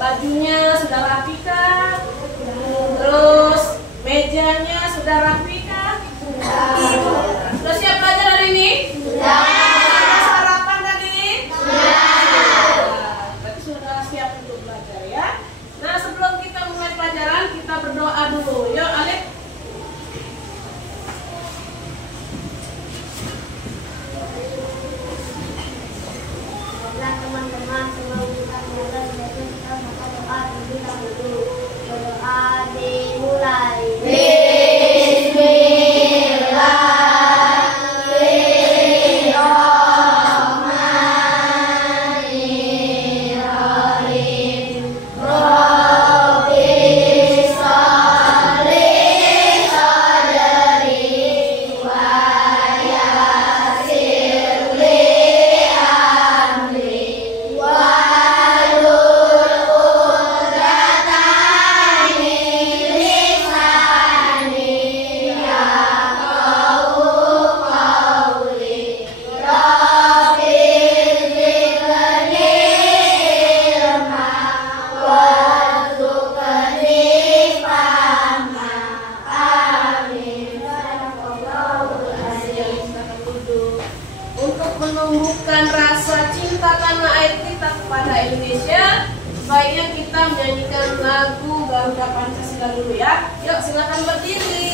Bajunya sudah rapi kah? Terus mejanya sudah rapi kah? Sudah siap belajar hari ini? Sudah. Sarapan tadi? Sudah. Berarti sudah siap untuk belajar ya. Nah, sebelum kita mulai pelajaran, kita berdoa dulu. Yuk, Alif. Teman-teman, sebelum kita mulai belajar, kita maka doa terlebih dahulu. Doa dimulai. Menumbuhkan rasa cinta tanah air kita kepada Indonesia, sebaiknya kita menyanyikan lagu Garuda Pancasila dulu ya. Yuk, silakan berdiri.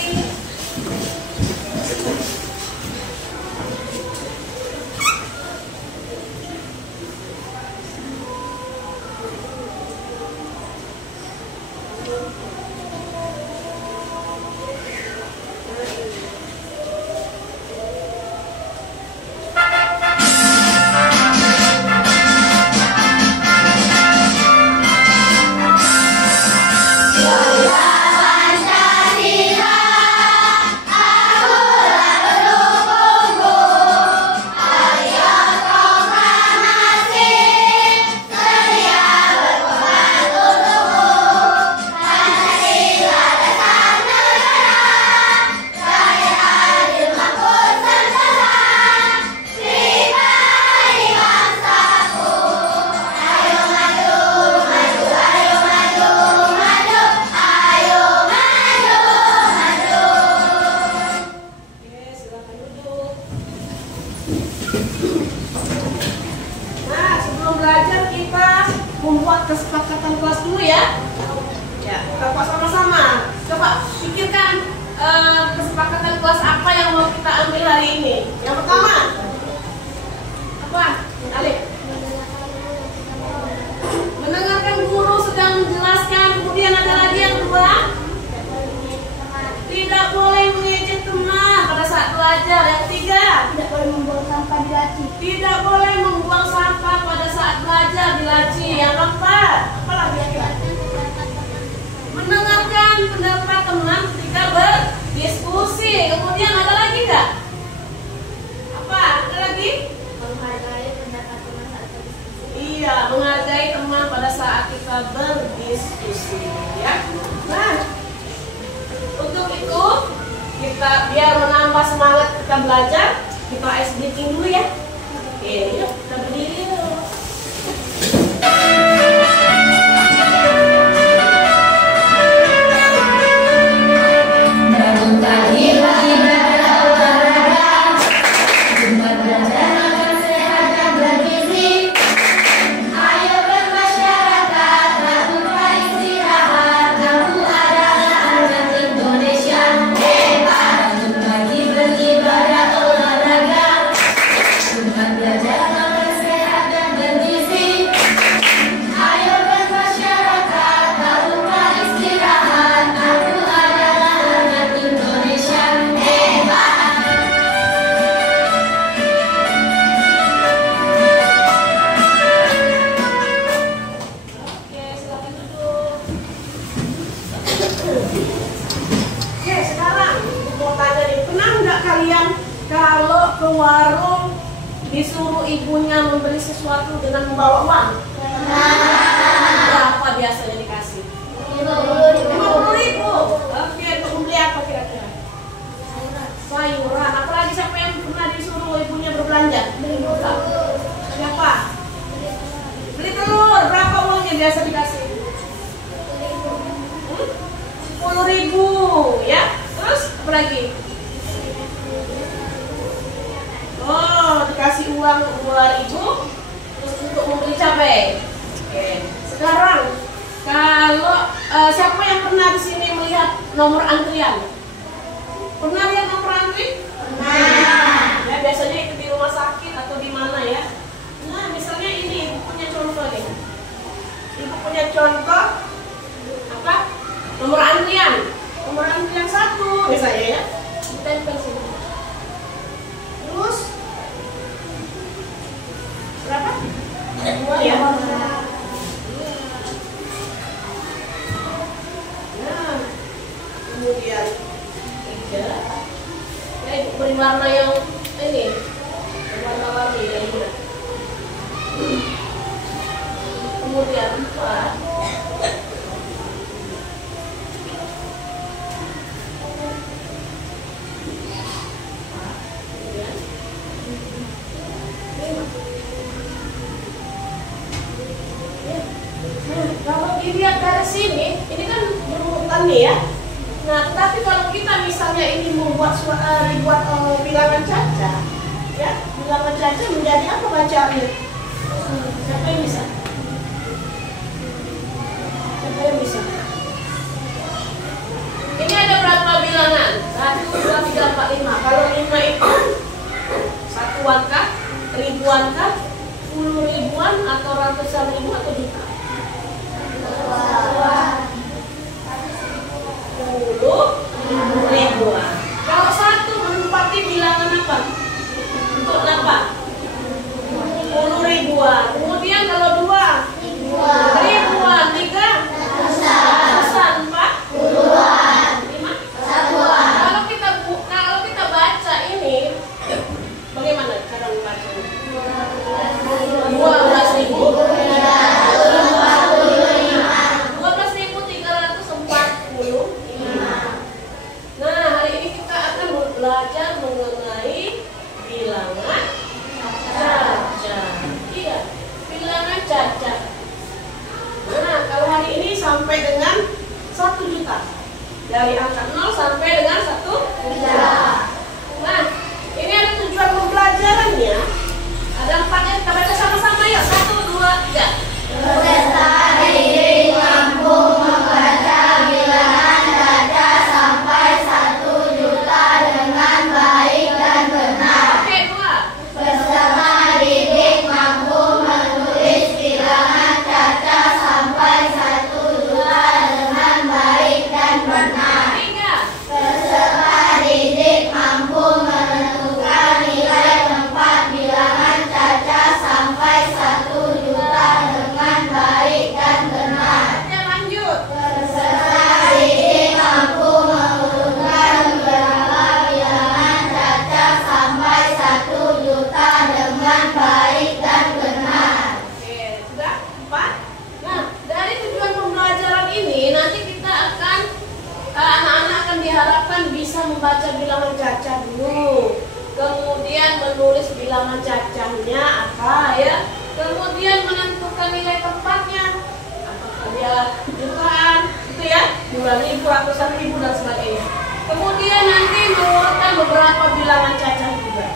Membuat kesepakatan kelas dulu ya. Ya, kita buat sama-sama. Coba pikirkan kesepakatan kelas apa yang mau kita ambil hari ini. Yang pertama, apa? Alif. Mendengarkan guru sedang menjelaskan. Kemudian ada lagi yang kedua. Tidak boleh mengejek teman pada saat belajar. Yang ketiga, Tidak boleh membuang sampah di laci. tidak boleh membuang sampah pada saat belajar di laci. Yang keempat, apa lagi ya? Mendengarkan pendapat teman ketika berdiskusi. Kemudian ada lagi nggak? Apa? Ada lagi? Menghargai pendapat teman saat berdiskusi. Iya, menghargai teman pada saat kita berdiskusi. Ya. Nah, untuk itu kita biar menambah semangat kita belajar, kita ice breaking dulu ya. Oke, yuk kita berdiri dulu. Bangun pagi beribadah olahraga, Jumat belajar makan sehat dan bergizi. Ayo bermasyarakat, tak lupa istirahat. Kamu adalah anak Indonesia hebat. Bangun pagi beribadah olahraga, Jumat belajar makan sehat dan bergizi. Ayo bermasyarakat, tak lupa istirahat. Aku adalah anak Indonesia hebat. Oke, silakan duduk. Oke, sekarang mau tanya nih, pernah nggak kalian kalau ke warung disuruh ibunya membeli sesuatu dengan membawa uang? Berapa biasanya dikasih? 50.000. Oke, untuk membeli apa kira-kira? Sayuran. Apalagi siapa yang pernah disuruh ibunya berbelanja? Siapa? Beli telur. Berapa uangnya biasa dikasih? 10.000 ya. Terus apa lagi? Oh, dikasih uang 2.000 terus untuk membeli cabai. Oke. Sekarang kalau siapa yang pernah di sini melihat nomor antrian? Pernah lihat nomor antri? Pernah. Ya, biasanya itu di rumah sakit atau di mana ya? Nah, misalnya ini ibu punya contoh nih. Ibu punya contoh apa? Nomor antrian 1 misalnya ya. Ditempel sini. Terus berapa? 2 ya. Nah, kemudian 3. Ya, ibu beri warna yang ini, warna-warni yang ini. Kemudian 4. Kalau dilihat dari sini, ini kan berurutan nih ya. Nah, tapi kalau kita misalnya ini membuat bilangan caca, ya, bilangan caca menjadi apa bacaannya? Siapa yang bisa? Siapa yang bisa? Ini ada berapa bilangan? 1, 2, 3, 4, 5. Kalau 5 itu satuan kah? Ribuan kah? 10 ribuan atau ratusan ribu atau juta? 10 ribuan. Kalau 1 menempati bilangan apa? Untuk apa? 10 ribuan. Kemudian kalau 2 ribuan, 3 ratusan, 4 puluhan, 5 satuan. Kalau kita baca ini, bagaimana cara membacanya? 12.345. Nah, hari ini kita akan belajar mengenai bilangan caca. Iya, bilangan caca. Nah, kalau hari ini sampai dengan 1 juta. Dari angka 0 sampai dengan 1 juta. Nah, ini ada tujuan pembelajarannya. Ada 4 yang kita baca sama-sama ya. 1, 2, 3. Peserta didik mampu membaca bilangan caca sampai 1 juta dengan baik dan benar. Oke, 2. Peserta didik mampu menulis bilangan caca sampai 1 juta dengan baik dan benar. 3. Peserta didik mampu menentukan nilai tempat bilangan caca sampai 1 juta dengan baik dan benar. Ya, lanjut. Peserta didik mampu mengurutkan beberapa bilangan caca sampai 1 juta dengan baik dan benar. Oke, sudah 4. Nah, dari tujuan pembelajaran ini nanti kita akan anak-anak akan diharapkan bisa membaca bilangan caca dulu. Kemudian menulis bilangan cacanya apa ya. Kemudian menentukan nilai tempatnya. Apakah dia jutaan, gitu ya, 2.000, ratusan ribu dan sebagainya. Kemudian nanti mengurutkan beberapa bilangan caca juga.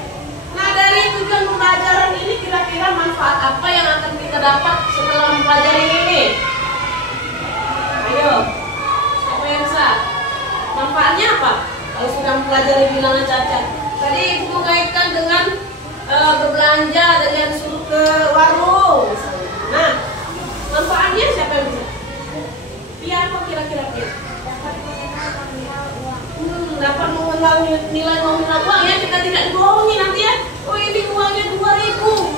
Nah, dari tujuan pembelajaran ini kira-kira manfaat apa yang akan kita dapat setelah mempelajari ini? Ayo, siapa yang bisa? Manfaatnya apa? Kalau sudah mempelajari bilangan caca. Tadi ibu mengaitkan dengan berbelanja dengan suruh ke warung misalnya. Nah, manfaatnya siapa yang bisa? Iya, apa kira-kira dia? Dapat mengenal nilai nominal uang ya, kita tidak dibohongi nanti ya. Oh, ini uangnya 2.000,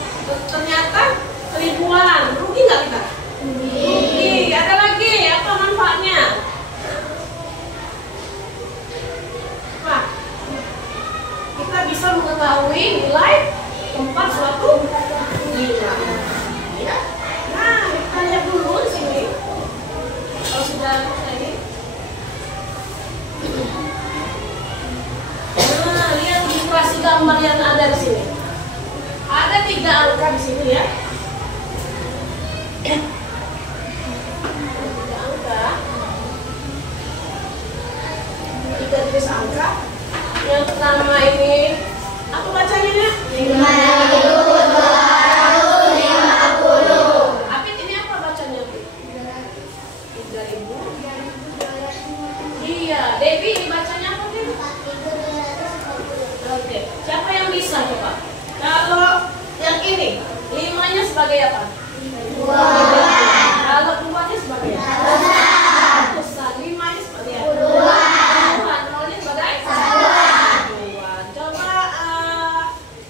ternyata ribuan. Rugi nggak kita? Rugi. Ada lagi apa manfaatnya? Nah, kita bisa mengetahui nilai tempat suatu bilangan. Ya. Nah, kita lihat dulu di sini. Kalau sudah ini. Nah, lihat ilustrasi gambar yang ada di sini. Ada 3 angka di sini ya. Devi, ini bacanya apa Devi? Oke, siapa yang bisa coba? Kalau yang ini, 5-nya sebagai apa? 2. Kalau 2-nya sebagai apa? 1. 5-nya sebagai apa? 2. 0-nya sebagai 1. Coba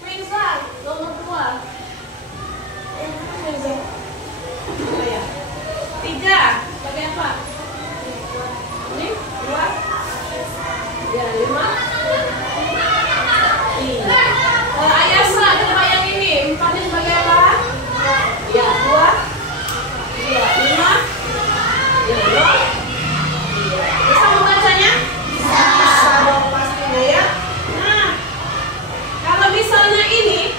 Mirza, nomor 2. Mirza. Oh ya. 3 sebagai apa? Ini 2. Ya, 5. Iya. Ayasa, coba yang ini 4-nya sebagai apa? Ya, 2. Ya, 5. Ya, 0. Iya. Bisa membacanya? Bisa dong pastinya ya. Nah, kalau misalnya ini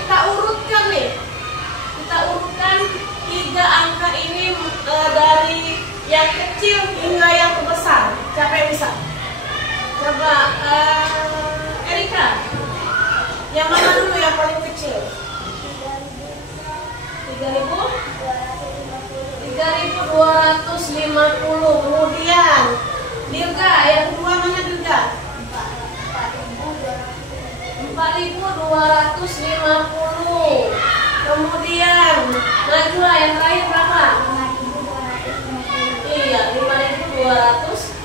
kita urutkan nih. Kita urutkan 3 angka ini dari yang kecil hingga yang terbesar. Siapa yang bisa? Coba Erika. Yang mana dulu yang paling kecil? 3.250. Kemudian Dirga, yang kedua mana Dirga? 4.250. Kemudian Najwa yang terakhir berapa? 5.250. Iya, 5.250.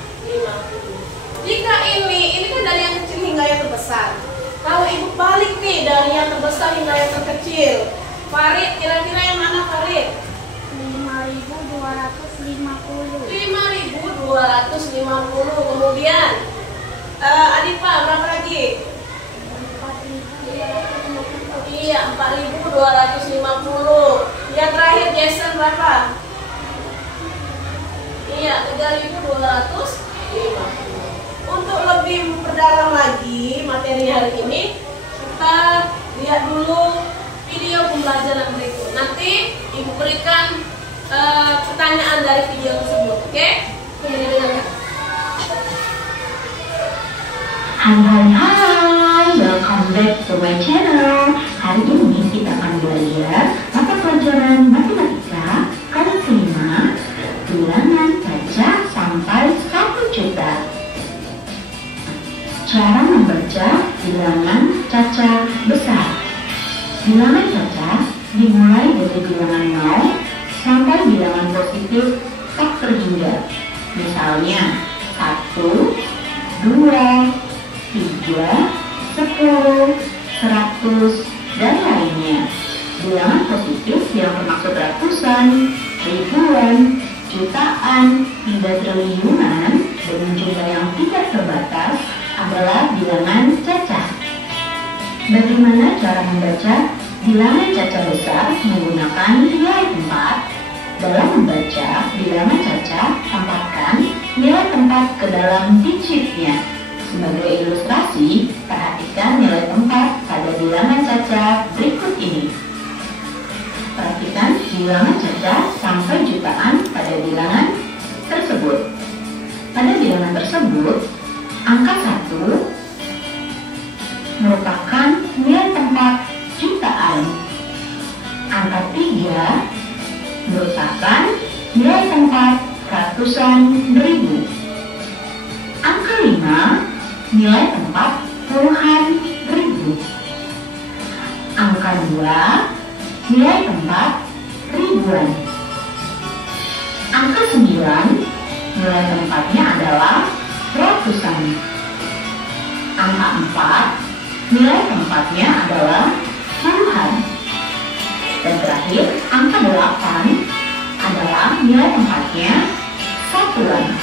Jika ini kan dari yang kecil hingga yang terbesar. Kalau ibu balik nih dari yang terbesar hingga yang terkecil, Farid kira-kira yang mana Farid? 5.250. 5.250. Kemudian Adipa berapa lagi? 4.250. Iya, 4.250. Yang terakhir Jason berapa? Iya, 3.250. Untuk lebih memperdalam lagi materi hari ini, kita lihat dulu video pembelajaran berikut. Nanti ibu berikan pertanyaan dari video tersebut. Oke? Dengarkan. Hai, welcome back to my channel. Hari ini kita akan belajar mata pelajaran matematika kelas 5, bilangan baca sampai 1 juta. Cara membaca bilangan caca besar. Bilangan caca dimulai dari bilangan 0 sampai bilangan positif tak terhingga. Misalnya 1, 2, 3, 10, 100, dan lainnya. Bilangan positif yang termaksud ratusan, ribuan, jutaan, hingga triliunan dengan jumlah yang tidak terbatas adalah bilangan caca. Bagaimana cara membaca bilangan caca besar menggunakan nilai tempat? Dalam membaca bilangan caca, tambahkan nilai tempat ke dalam digitnya. Sebagai ilustrasi, perhatikan nilai tempat pada bilangan caca berikut ini. Perhatikan bilangan caca sampai jutaan pada bilangan tersebut. Pada bilangan tersebut, angka 1 merupakan nilai tempat jutaan. Angka 3 merupakan nilai tempat ratusan ribu. Angka 5 nilai tempat puluhan ribu. Angka 2 nilai tempat ribuan. Angka 9 nilai tempatnya adalah ratusan. Angka 4 nilai tempatnya adalah puluhan. Dan terakhir, angka 8 adalah nilai tempatnya satuan.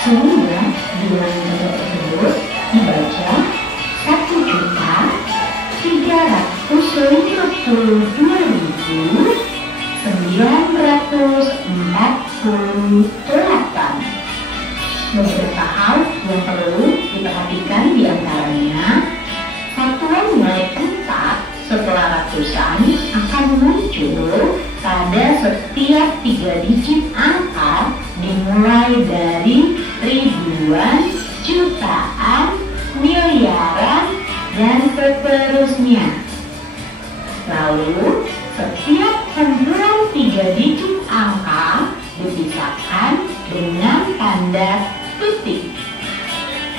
Sehingga bilangan caca tersebut dibaca 1.352.948. Beberapa hal yang perlu diperhatikan diantaranya, satuan nilai tempat setelah ratusan akan muncul pada setiap 3 digit angka dimulai dari ribuan, jutaan, miliaran, dan seterusnya. Lalu, setiap kumpulan 3 digit angka dipisahkan dengan tanda tanda titik.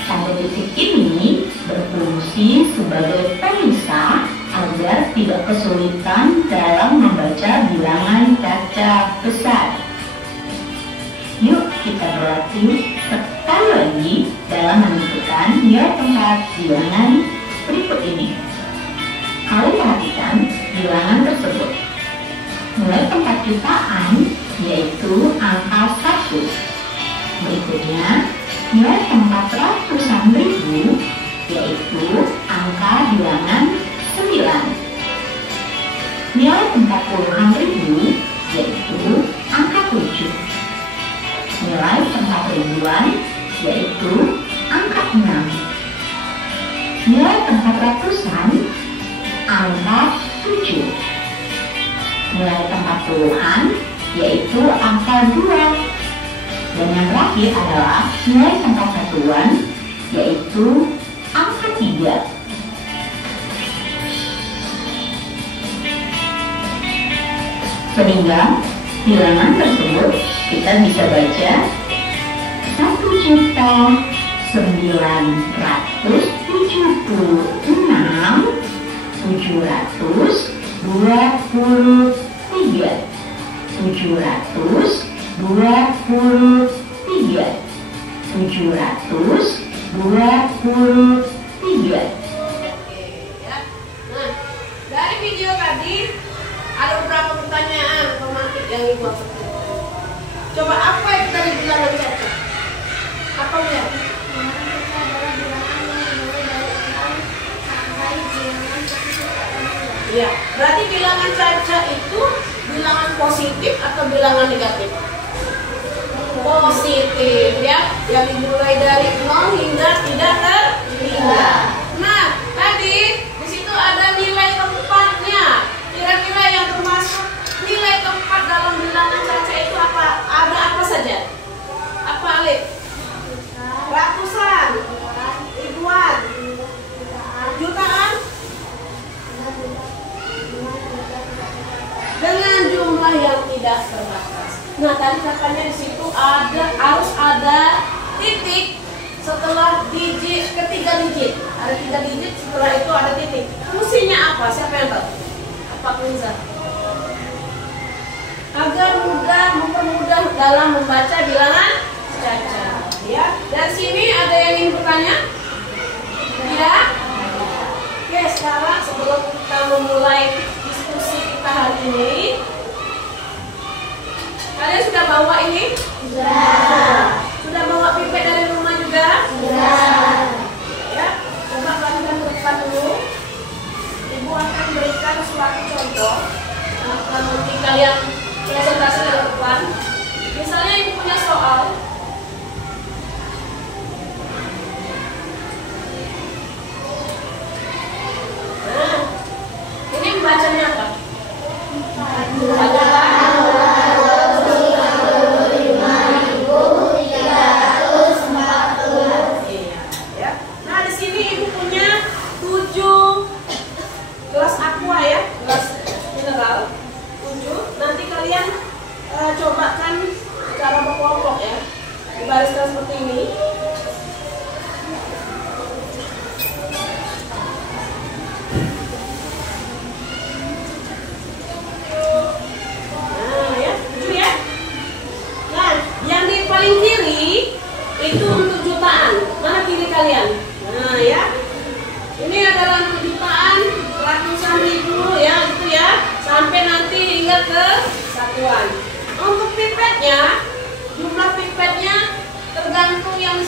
Tanda titik ini berfungsi sebagai pemisah agar tidak kesulitan dalam membaca bilangan kaca besar. Yuk kita berlatih sekali lagi dalam menentukan nilai tempat bilangan berikut ini. Kalian perhatikan bilangan tersebut. Nilai tempat jutaan yaitu angka 1. Berikutnya, nilai tempat ratusan ribu yaitu angka bilangan 9. Nilai tempat puluhan ribu yaitu angka 7. Nilai tempat ribuan yaitu angka 6. Nilai tempat ratusan angka 7. Nilai tempat puluhan yaitu angka 2. Dan yang terakhir adalah nilai tempat satuan yaitu angka 3. Sehingga bilangan tersebut kita bisa baca 723. Dari video tadi ada beberapa pertanyaan otomatis yang ibu akan coba apa yang tadi bilangan caca? Apa ya? Iya, berarti bilangan caca itu bilangan positif atau bilangan negatif? Positif ya, yang dimulai dari 0 hingga tidak terhingga. Nah, tadi di situ ada nilai tempatnya. Kira-kira yang termasuk nilai tempat dalam bilangan caca itu apa? Ada apa saja? Apa, Alif? Ratusan, ribuan, jutaan, dengan jumlah yang tidak terbatas. Nah, tadi katanya di situ harus ada titik setelah digit ketiga digit. Ada 3 digit, setelah itu ada titik. Fungsinya apa? Siapa yang tahu? Apa Kunza? Agar mempermudah dalam membaca bilangan caca. Ya. Dari sini ada yang ingin bertanya? Tidak? Oke, sekarang sebelum kita memulai diskusi kita hari ini, kalian sudah bawa ini? Sudah. Sudah bawa pipet dari rumah juga? Sudah. Ya, coba kalian ke depan dulu. Ibu akan berikan suatu contoh. Nanti kalian presentasi ke depan. Misalnya ibu punya soal. Nah, ini membacanya apa? Nah, di sini ibu punya 7 gelas aqua ya, gelas mineral 7. Nanti kalian cobakan cara berkelompok ya, dibariskan seperti ini. Nah ya, 7 ya. Nah, yang di paling kiri itu untuk jutaan. Mana kiri kalian? Nah ya, ini adalah untuk jutaan, ratusan ribu ya, gitu ya, sampai nanti hingga ke satuan. Untuk pipetnya, jumlah pipetnya tergantung yang di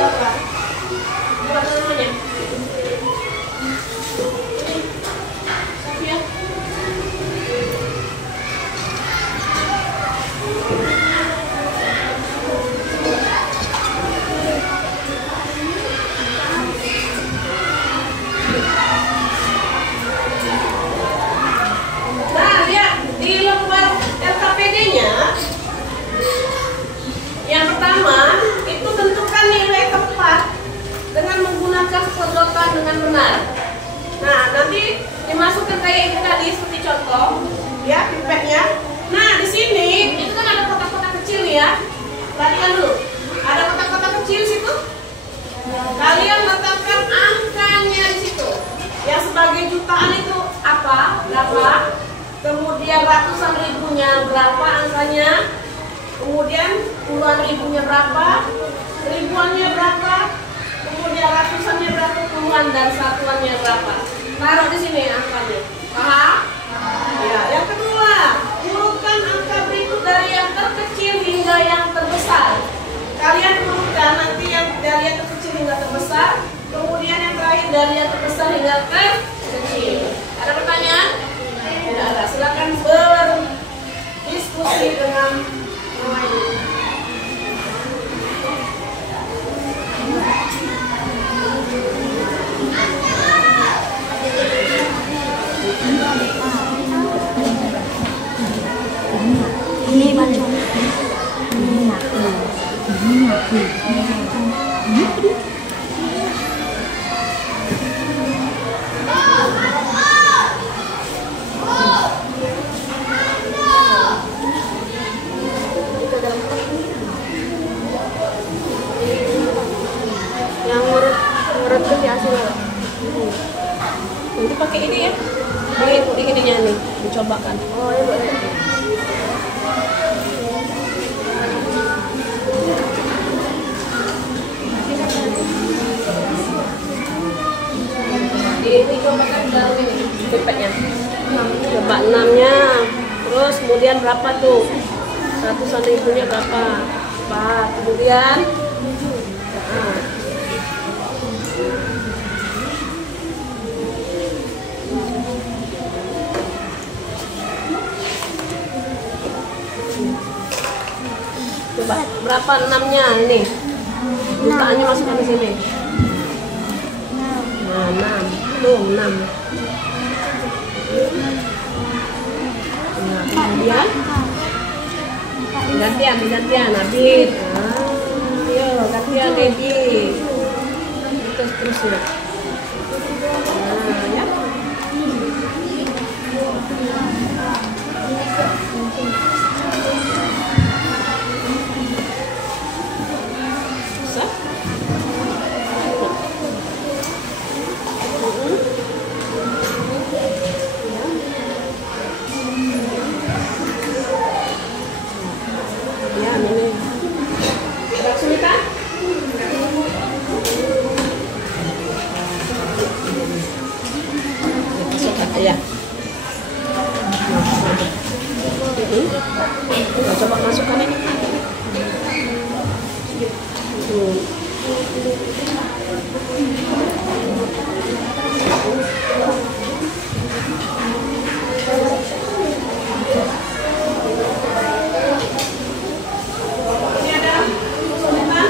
apa? Buat namanya. Sofia. Nah, lihat di lembar LKPD-nya. Yang pertama, itu tentukan nilai tepat dengan menggunakan sedotan dengan benar. Nah, nanti dimasukkan kayak ini tadi seperti contoh, ya, pipetnya. Nah, di sini itu kan ada kotak-kotak kecil nih ya. Perhatikan dulu. Ada kotak-kotak kecil situ. Kalian letakkan angkanya di situ. Yang sebagai jutaan itu apa? Berapa? Kemudian ratusan ribunya berapa angkanya? Kemudian puluhan ribunya berapa? Ribuannya berapa? Kemudian ratusannya berapa? Puluhan dan satuannya berapa? Taruh di sini angkanya. Paham? Ya. Yang kedua, urutkan angka berikut dari yang terkecil hingga yang terbesar. Kalian urutkan nanti yang dari yang terkecil hingga terbesar. Kemudian yang terakhir dari yang terbesar hingga terkecil. Ada pertanyaan? Tidak ada. Silakan berdiskusi dengan yang lain. Ini baca. Yang ngurut ke hasil. Nanti pakai ini ya. Ini ininya nih, dicobakan. Oh, iya, boleh. Dicobakan dalam ini pipetnya. Coba 6-nya. Terus kemudian berapa tuh? Ratusan ribunya berapa? 4. Kemudian coba berapa 6-nya ini? Jutaannya masukkan ke sini. Nah, 6. Tuh, 6. Nah, kemudian gantian Abid. Ayo, gantian Dedi. Terus ya. Nah, ya. Bisa? Ya, ini. Ada kesulitan? Ya. Coba masukkan ini. Ini ada kesulitan?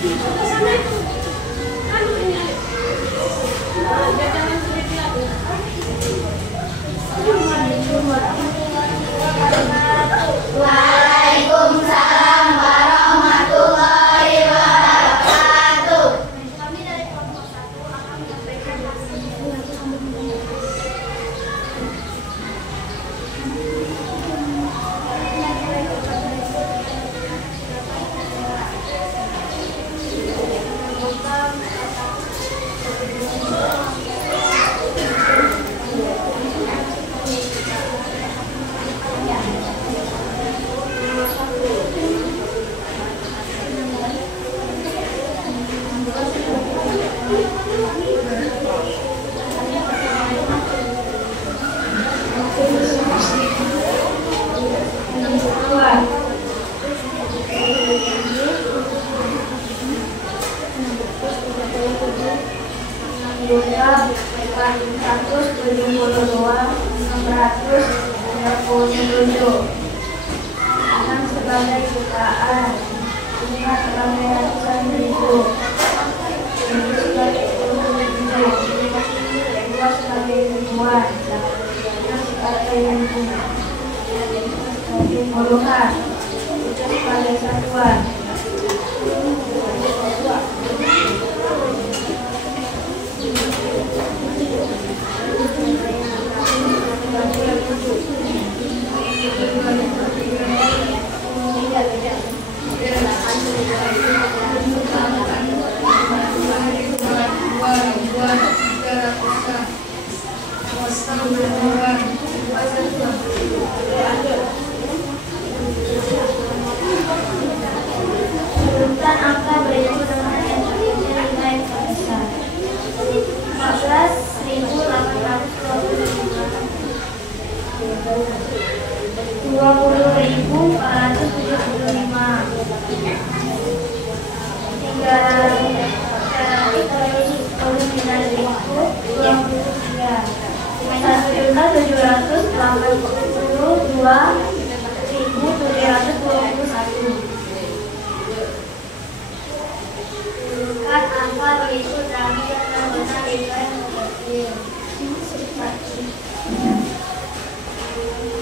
Sudah sana itu. Anu ini ayo. Nah, jangan sulit lagi. Waalaikumsalam warahmatullahi wabarakatuh. Kami dari kelompok 1 akan menyampaikan hasil. Sebagai jutaan, bunga sebagai ratusan ribu, itu sebagai puluhan ribu, dua sebagai ribuan, tiga sebagai ribu, sebagai puluhan, itu sebagai satuan. Urutan angka berikut dengan yang terakhir nilai yang terbesar. 20.782.721. Bukan angka berikut lagi yang terbesar nilai yang terakhir. 1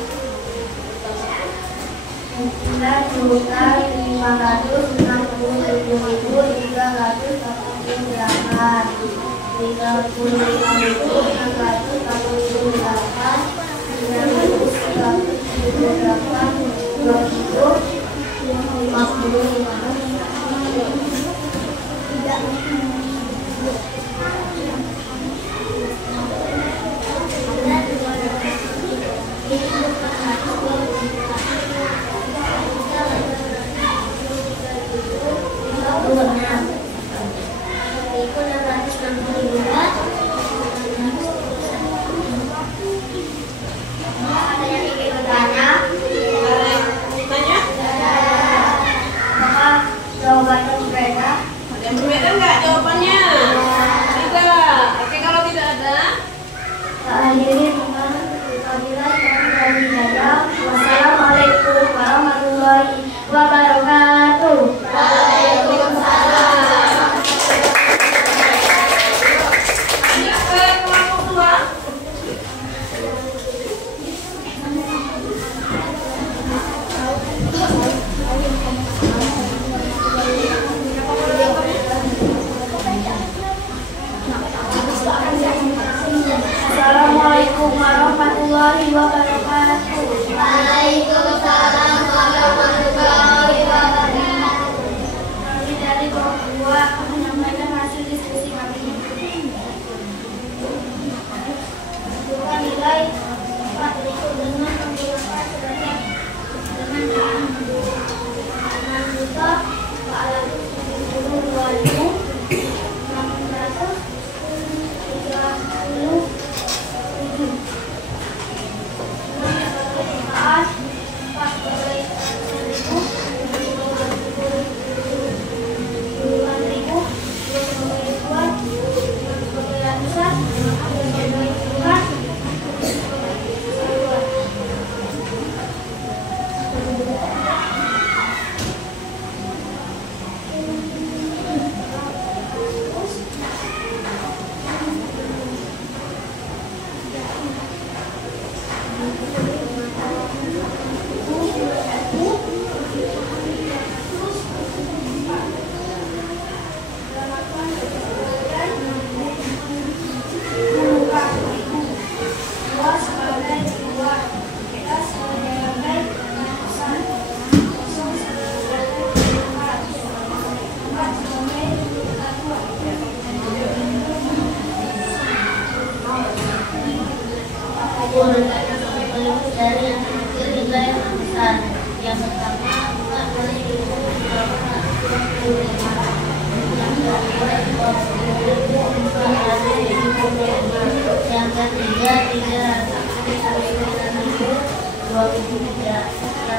Pertama,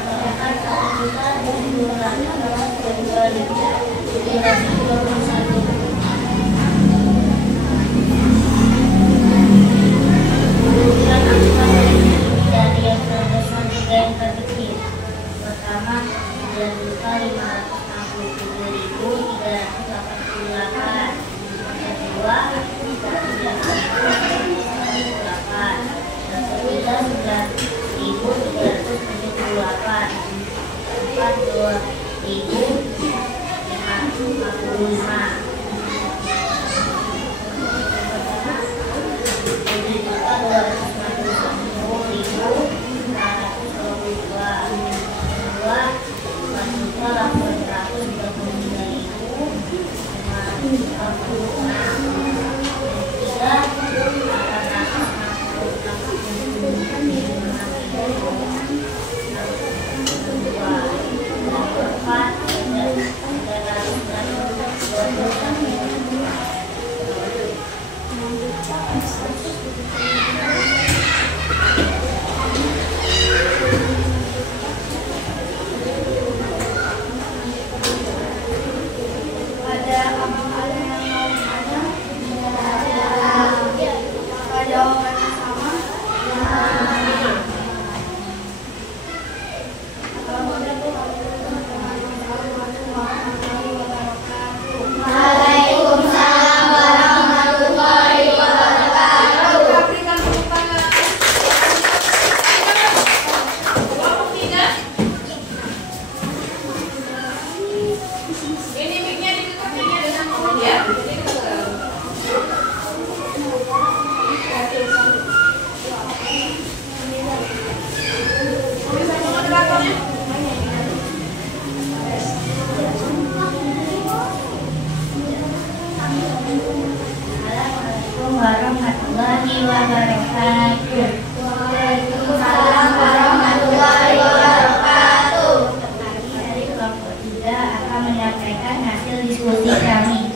9.567.388. Kedua, 3.378. Dan ketiga 9.378. Empat 2.545. Warahmatullahi wabarakatuh. Waalaikumsalam warahmatullahi wabarakatuh. Dari kelompok 3 akan menyampaikan hasil diskusi kami.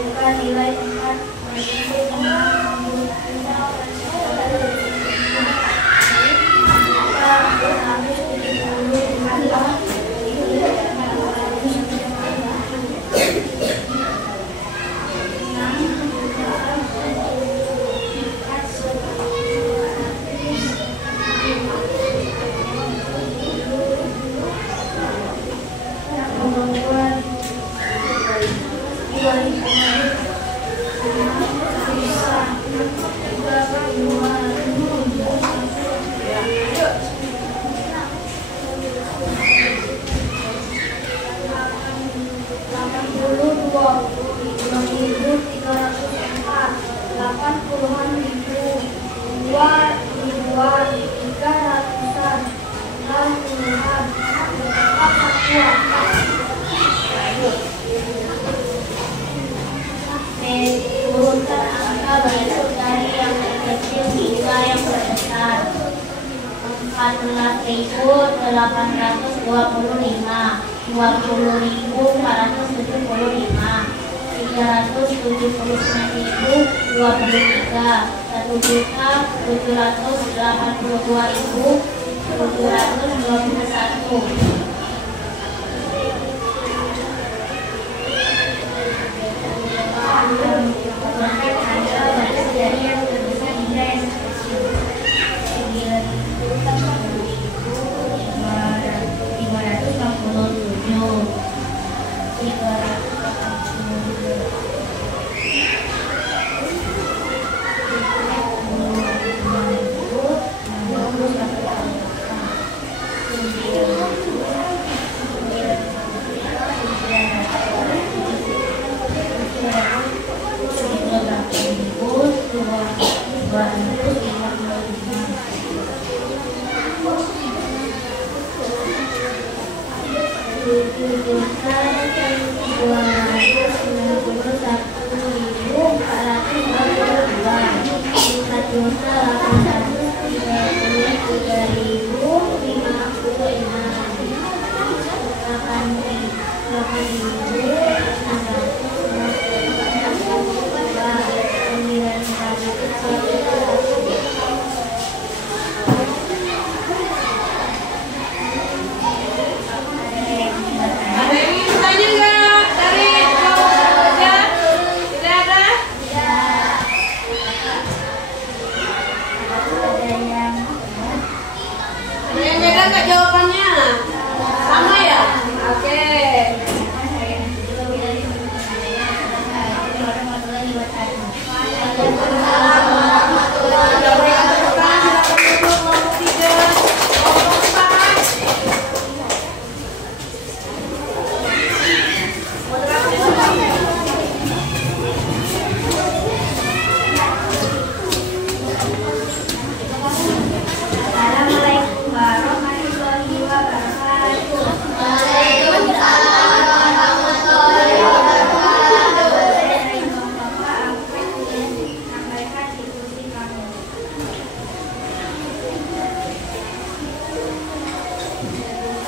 Buka nilai 9.545.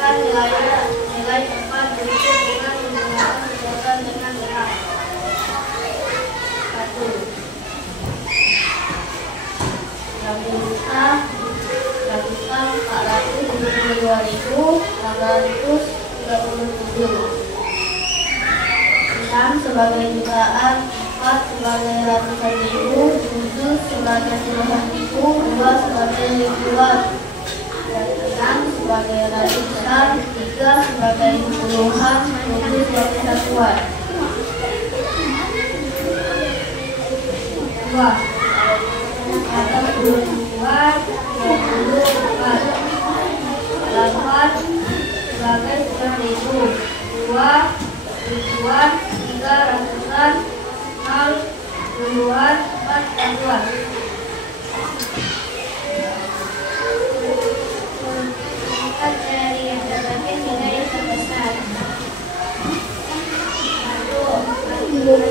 Gunakan nilai 4 berikut dengan menggunakan perbuatan dengan benar. 1. Grafiska 472.837. 6 sebagai jutaan, 4 sebagai ratusan ribu, 7 sebagai puluhan ribu, 2 sebagai ribuan, 6 sebagai ratusan, 3 sebagai puluhan, 7 sebagai satuan. 2 atas 22, 24. 8 sebagai 10.000, 2 ribuan, 3 ratusan, 0 puluhan, 4 satuan. Menentukan dari yang terbaik hingga yang terbesar. 1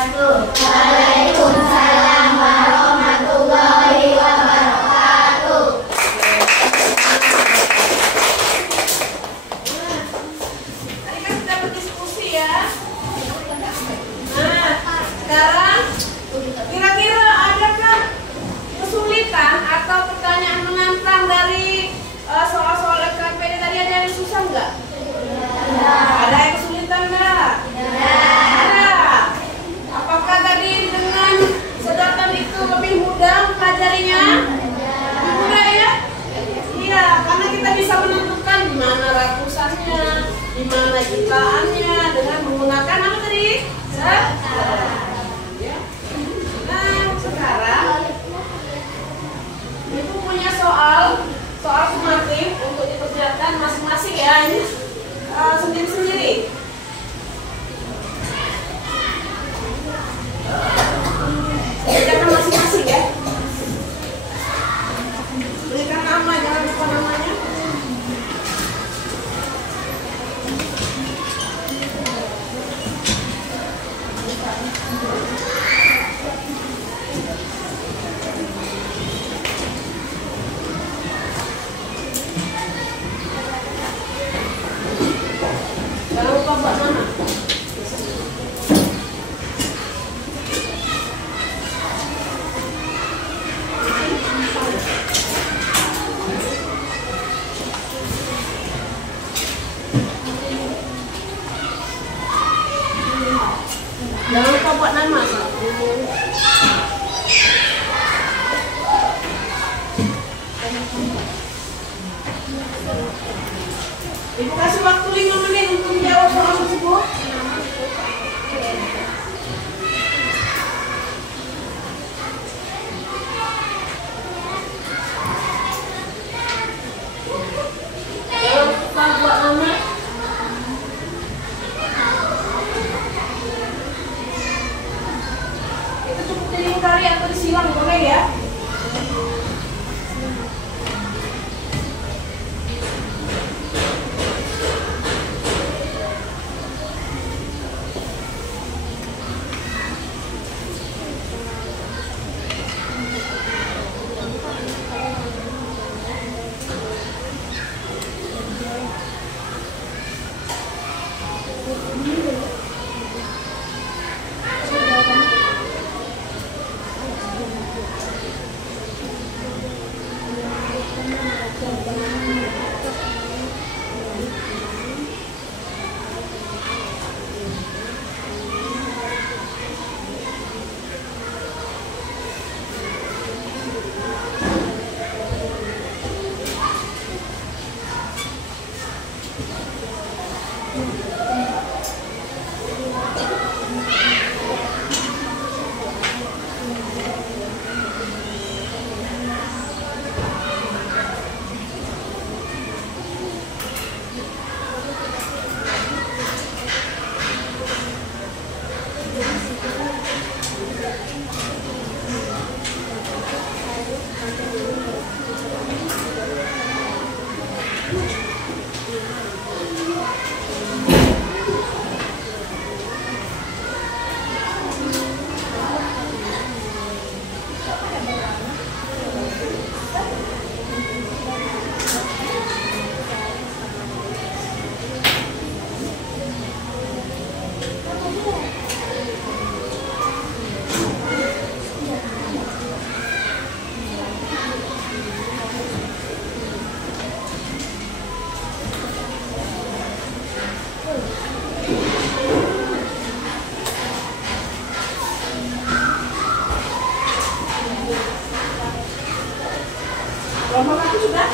wabarakatuh. Waalaikumsalam warahmatullahi wabarakatuh. Tadi kan sudah berdiskusi ya. Nah, sekarang kira-kira adakah kesulitan atau pertanyaan menantang dari soal-soal LKPD tadi? Ada yang susah nggak? Ada yang kesulitan nggak? Ada. Apakah tadi dengan sedotan itu lebih mudah mempelajarinya? Lebih mudah ya? Iya, karena kita bisa menentukan di mana ratusannya, di mana jumlahannya dengan menggunakan apa tadi? Ya. Nah, sekarang ibu punya soal sumatif untuk dikerjakan masing-masing ya, ini sendiri-sendiri. Kerjakan masing-masing ya. Berikan nama, jangan lupa namanya. Jangan lupa buat nama. Jangan lupa buat nama. Ibu kasih waktu 5 menit untuk menjawab soal tersebut. Jangan lupa buat nama. Itu cukup dilingkari atau disilang boleh ya. Kelompok aku sudah?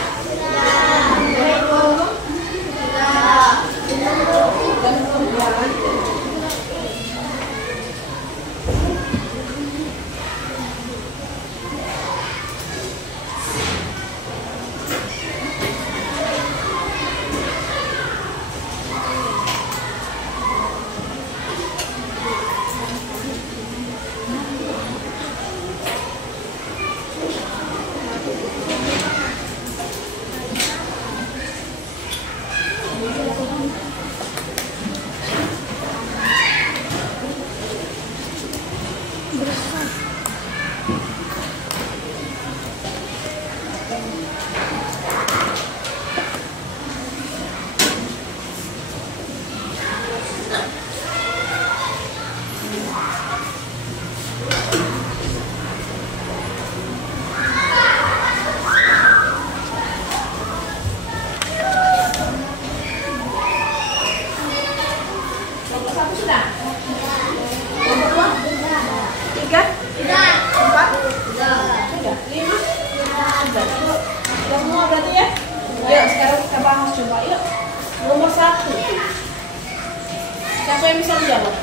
Siapa yang bisa menjawab?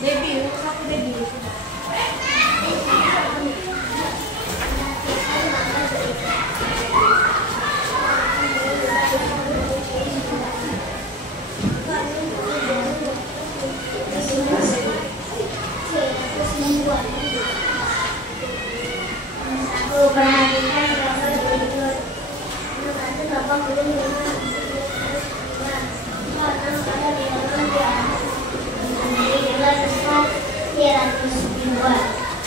Debbie, nomor 1 Debbie. Perhatikan gambar berikut. Satu tampak belum karena ada di dalam dia sendiri dengan besar 302.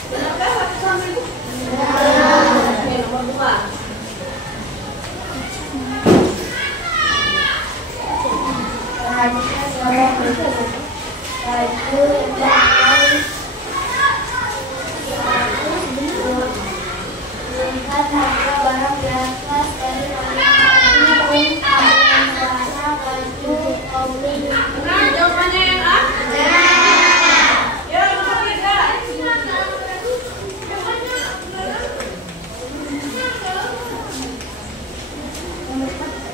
Benarkah 1 sampai 2? Oke, nomor 2. Perhatikan gambar berikut. Baju yang melihat harga barang di atas dari warna baju kauli. Benar, jawabannya yang A? Ya, nomor 3.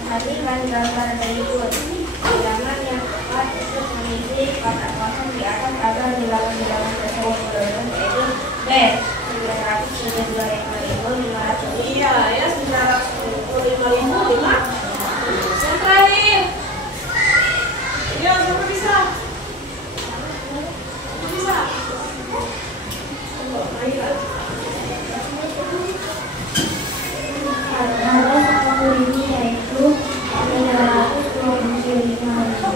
Perhatikan gambar berikut. Jangan yang tepat itu mengisi kotak kosong di atas agar bilangan-bilangan tersebut berurut, yaitu B 975.500. Iya, ya 975.005. Yang terakhir. Ya, siapa bisa? Bisa. Harga sepatu ini yaitu 325.521.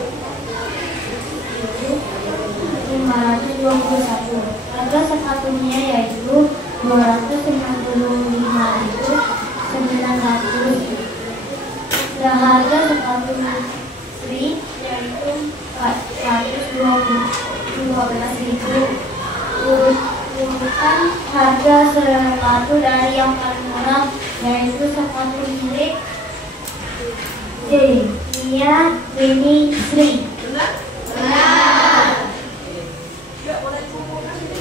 Harga sepatunya yaitu 295.900. Dan harga sepatu Sri yaitu 412.000. Urutan harga sepatu dari yang paling murah yaitu sepatu milik Nia Rini Sri. Benar? Benar. Ya, boleh dikumpulkan ini.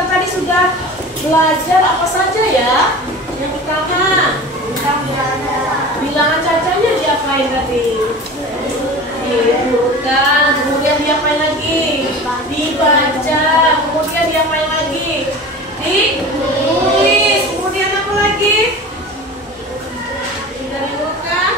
kita tadi sudah belajar apa saja ya? Yang pertama, bilangan cacanya diapain tadi? Diurutkan, kemudian diapain lagi? Dibaca, kemudian diapain lagi? Ditulis, kemudian apa lagi? Diurutkan,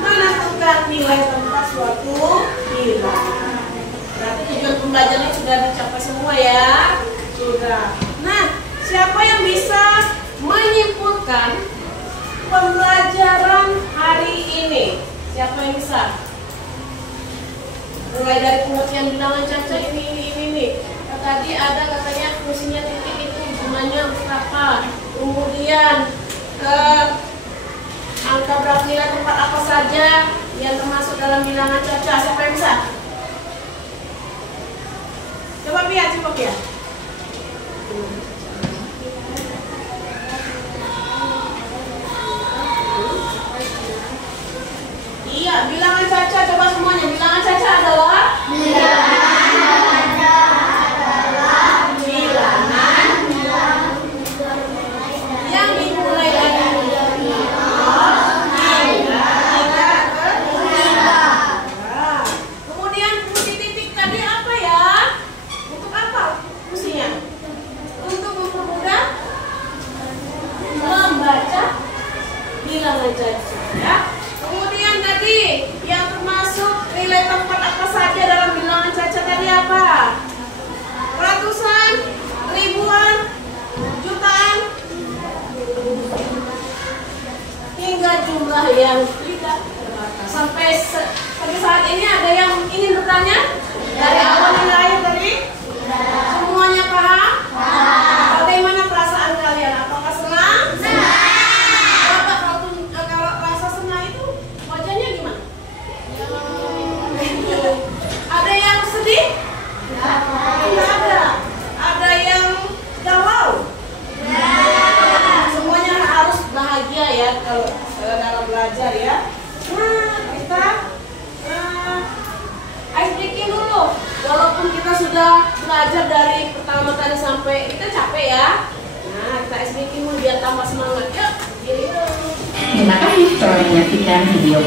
menentukan nilai tempat suatu bilangan. Berarti tujuan pembelajarannya sudah dicapai semua ya? Sudah. Nah, siapa yang bisa menyimpulkan pembelajaran hari ini? Siapa yang bisa? Mulai dari pengertian bilangan caca ini. Tadi ada katanya fungsinya titik itu gunanya berapa? Kemudian angka berapa nilai tempat apa saja yang termasuk dalam bilangan caca? Siapa yang bisa? Coba Pia. Iya, bilangan caca, coba semuanya. Bilangan caca adalah bilangan yang dimulai dari 0 hingga 3. Kemudian fungsi titik tadi apa ya? Untuk apa fungsinya? Untuk mempermudah membaca bilangan caca ya. Kemudian tadi yang termasuk nilai tempat apa saja dalam bilangan caca tadi apa? Ratusan, ribuan, jutaan, hingga jumlah yang tidak terbatas. Sampai saat ini ada yang ingin bertanya? Dari awal hingga akhir tadi? Semuanya paham? Bagaimana perasaan kalian? Apakah senang? Kalau rasa senang itu wajahnya gimana? Ada yang sedih? Tidak ada. Ada yang galau? Semuanya harus bahagia ya kalau dalam belajar ya. Nah, kita ice breaking dulu. Walaupun kita sudah belajar dari pertama tadi sampai kita capek ya. Nah, kita ice breaking dulu biar tambah semangat. Yuk, diri dulu. Terima kasih telah menyaksikan video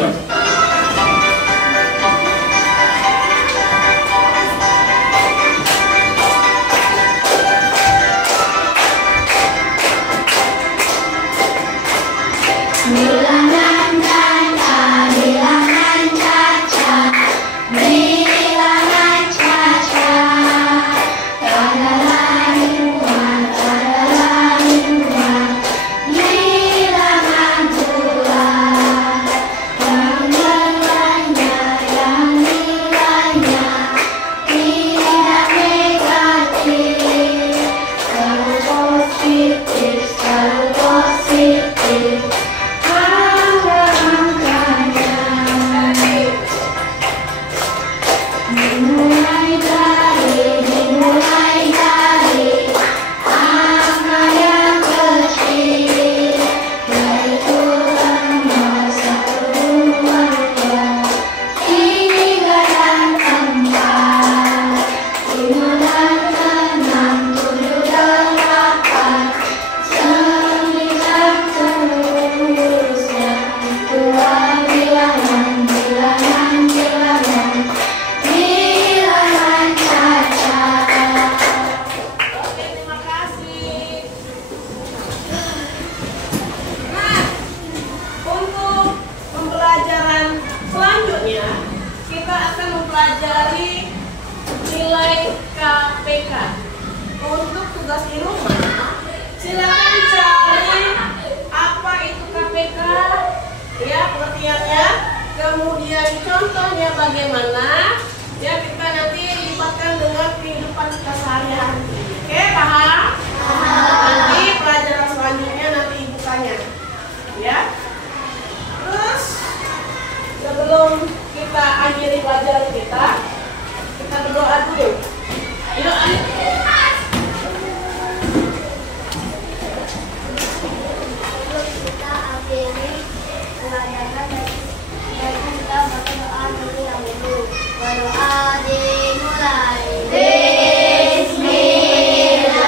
KPK. Untuk tugas di rumah, silakan cari apa itu KPK, ya pengertiannya, kemudian contohnya bagaimana, ya kita nanti libatkan dengan kehidupan kita sehari-hari. Oke, paham? Nanti pelajaran selanjutnya nanti ibu tanya, ya. Terus sebelum kita akhiri pelajaran kita berdoa dulu. Ayo, kita akhiri pelajaran dan kita berdoa dulu yang dulu. Berdoa dimulai. Bismillah.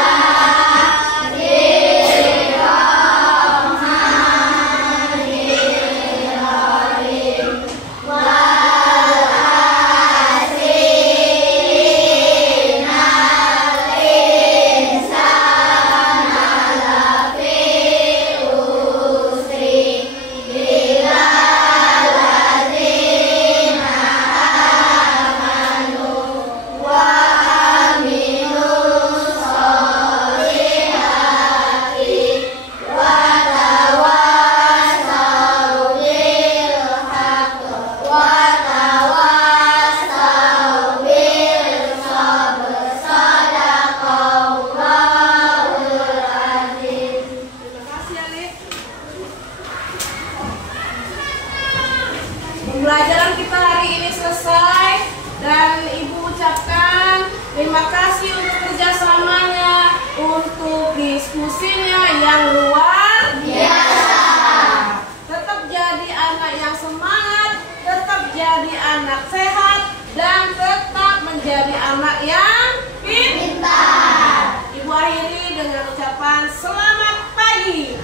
anak sehat dan tetap menjadi anak yang pintar. Ibu akhiri dengan ucapan selamat pagi.